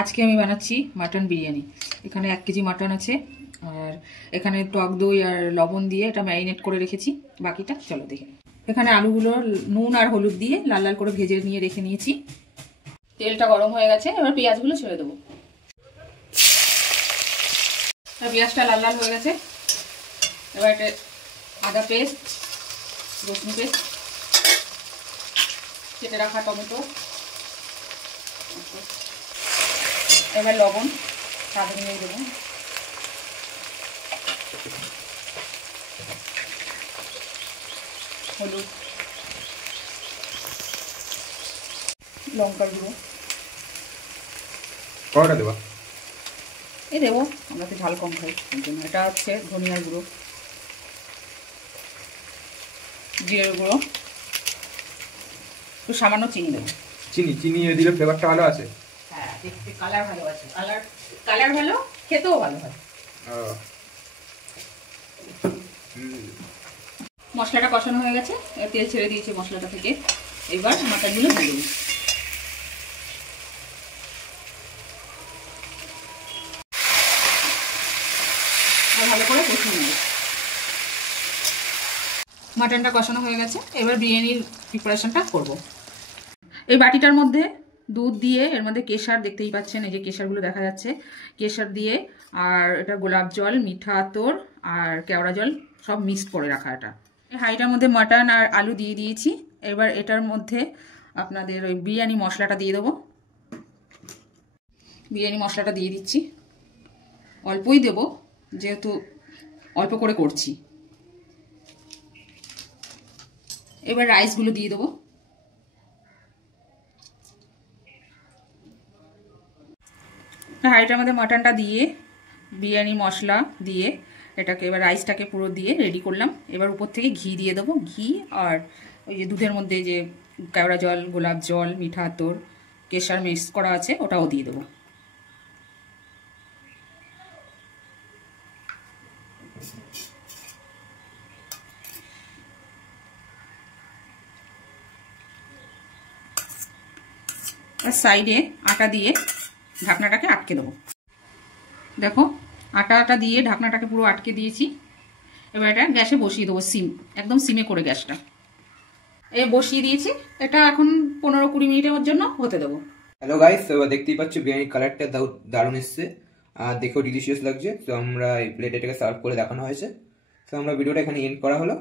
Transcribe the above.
আজকে আমি বানাচ্ছি মাটন বিরিয়ানি। এখানে 1 কেজি মাটন আছে, আর এখানে টক দই আর লবণ দিয়ে এটা ম্যারিনেট করে রেখেছি। বাকিটা চলো দেখে। এখানে আলুগুলো নুন আর হলুদ দিয়ে লাল লাল করে ভেজে নিয়ে রেখে নিয়েছি। তেলটা গরম হয়ে গেছে, এবার পেঁয়াজগুলো ছেড়ে দেবো। পেঁয়াজটা লাল লাল হয়ে গেছে, এবার এটা আদা পেস্ট, রসুন পেস্ট, কেটে রাখা টমেটো, এবার লবণ স্বাদ অনুযায়ী দেবো, হলুদ, লঙ্কার গুঁড়ো কটা দেবো? এই দেবো, আমরা তো ঝাল কম খাই ওই জন্য। এটা হচ্ছে ধনিয়ার গুঁড়ো, জিরের গুঁড়ো, একটু সামান্য চিনি দেবো। চিনি চিনি দিলে ফ্লেভারটা ভালো আছে। হ্যাঁ, দেখতে কালার ভালো আছে, কালার ভালো, খেতেও ভালো হয়। মশলাটা কষানো হয়ে গেছে, তেল ছেড়ে দিয়েছে মশলাটা থেকে। এবার মাটনগুলো দিয়ে দেবো। ভালো করে কষিয়ে নেব। মাটনটা কষানো হয়ে গেছে, এবার বিরিয়ানির প্রিপারেশনটা করব। এই বাটিটার মধ্যে দুধ দিয়ে, এর মধ্যে কেশর দেখতেই পাচ্ছেন, এই যে কেশরগুলো দেখা যাচ্ছে, কেশর দিয়ে, আর এটা গোলাপ জল, মিঠা আতর আর কেওড়া জল সব মিক্সড করে রাখা। এটা হাঁড়িটার মধ্যে মাটন আর আলু দিয়ে দিয়েছি। এবার এটার মধ্যে আপনাদের ওই বিরিয়ানি মশলাটা দিয়ে দেবো। বিরিয়ানি মশলাটা দিয়ে দিচ্ছি, অল্পই দেব যেহেতু অল্প করে করছি। এবার রাইসগুলো দিয়ে দেবো। হাঁড়িটার মধ্যে মাটনটা দিয়ে, বিরিয়ানি মশলা দিয়ে, এটাকে এবার রাইসটাকে পুরো দিয়ে রেডি করলাম। এবার উপর থেকে ঘি দিয়ে দেবো, ঘি আর ওই যে দুধের মধ্যে যে কেওড়া জল, গোলাপ জল, মিঠা আতর, কেশর মিক্স করা আছে ওটাও দিয়ে দেবো। আর সাইডে আটা দিয়ে ঢাকনাটাকে আটকে দেবো। দেখো আটাটা দিয়ে ঢাকনাটাকে পুরো আটকে দিয়েছি। এবার এটা গ্যাসে বসিয়ে দেবো, সিম, একদম সিমে করে গ্যাসটা বসিয়ে দিয়েছি। এটা এখন 15-20 মিনিটের জন্য হতে দেবো। হ্যালো গাইস, এবার দেখতেই পাচ্ছ বিরিয়ানির কালারটা দারুণ এসছে আর দেখেও ডিলিশিয়াস লাগছে। তো আমরা এই প্লেটে এটাকে সার্ভ করে দেখানো হয়েছে। তো আমরা ভিডিওটা এখানে এন্ড করা হলো।